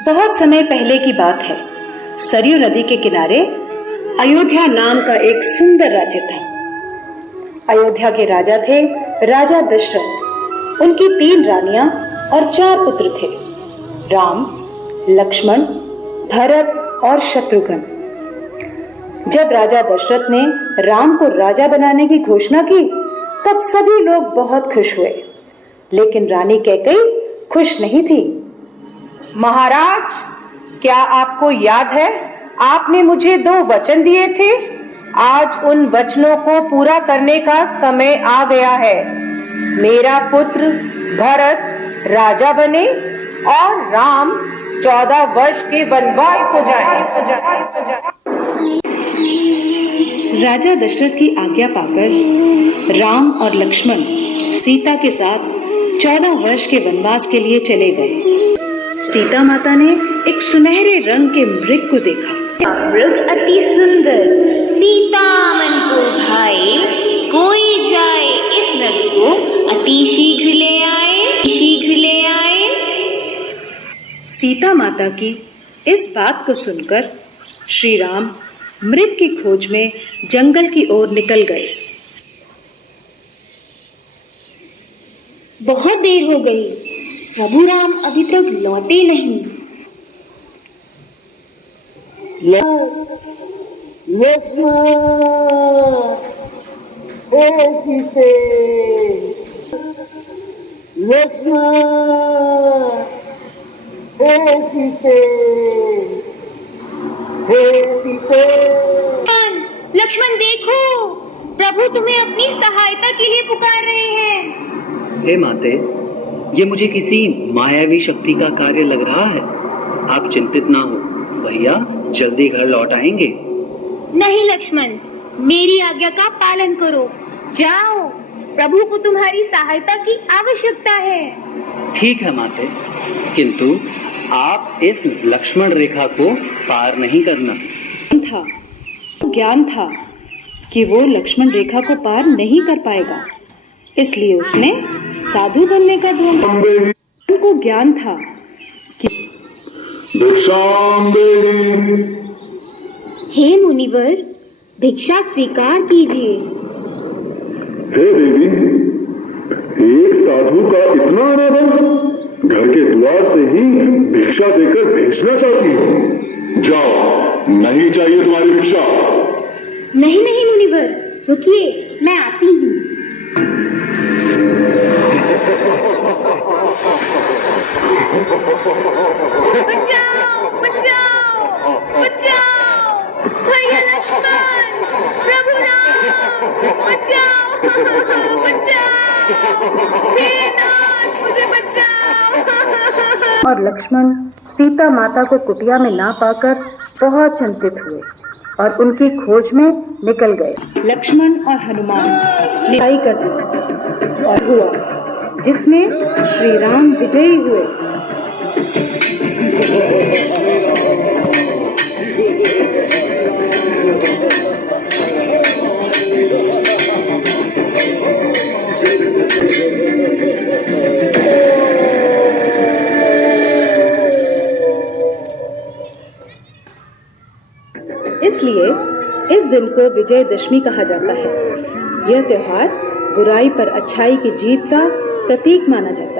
बहुत समय पहले की बात है। सरयू नदी के किनारे अयोध्या नाम का एक सुंदर राज्य था। अयोध्या के राजा थे राजा दशरथ। उनकी 3 रानियां और 4 पुत्र थे, राम, लक्ष्मण, भरत और शत्रुघ्न। जब राजा दशरथ ने राम को राजा बनाने की घोषणा की, तब सभी लोग बहुत खुश हुए, लेकिन रानी कैकेयी खुश नहीं थी। महाराज, क्या आपको याद है आपने मुझे 2 वचन दिए थे? आज उन वचनों को पूरा करने का समय आ गया है। मेरा पुत्र भरत राजा बने और राम 14 वर्ष के वनवास को जाए। राजा दशरथ की आज्ञा पाकर राम और लक्ष्मण सीता के साथ 14 वर्ष के वनवास के लिए चले गए। सीता माता ने एक सुनहरे रंग के मृग को देखा। मृग अति सुंदर, सीता मन को भाए, कोई जाए इस मृग को अति शीघ्र ले आए, शीघ्र ले आए। सीता माता की इस बात को सुनकर श्री राम मृग की खोज में जंगल की ओर निकल गए। बहुत देर हो गई, प्रभु राम अभी तक लौटे नहीं। लक्ष्मण देखो, प्रभु तुम्हें अपनी सहायता के लिए पुकार रहे हैं। हे माते, ये मुझे किसी मायावी शक्ति का कार्य लग रहा है। आप चिंतित ना हो, भैया जल्दी घर लौट आएंगे। नहीं लक्ष्मण, मेरी आज्ञा का पालन करो। जाओ, प्रभु को तुम्हारी सहायता की आवश्यकता है। ठीक है माते, किंतु आप इस लक्ष्मण रेखा को पार नहीं करना। ज्ञान था कि वो लक्ष्मण रेखा को पार नहीं कर पाएगा, इसलिए उसने साधु बनने का ढूंढा। उनको ज्ञान था कि हे मुनिवर, भिक्षा स्वीकार कीजिए। हे देवी, एक साधु का इतना अनादर, घर के द्वार से ही भिक्षा देकर भेजना चाहती हो। जाओ, नहीं चाहिए तुम्हारी भिक्षा। नहीं नहीं मुनिवर, रुकिए, मैं आती हूँ। बचाओ, बचाओ, बचाओ, भैया लक्ष्मण, प्रभु राम, बचाओ, बचाओ, हे नाथ, मुझे बचाओ। और लक्ष्मण सीता माता को कुटिया में ना पाकर बहुत चिंतित हुए और उनकी खोज में निकल गए। लक्ष्मण और हनुमान लड़ाई करते और हुआ, जिसमें श्री राम विजयी हुए। इसलिए इस दिन को विजयदशमी कहा जाता है। यह त्योहार बुराई पर अच्छाई की जीत का प्रतीक माना जाता है।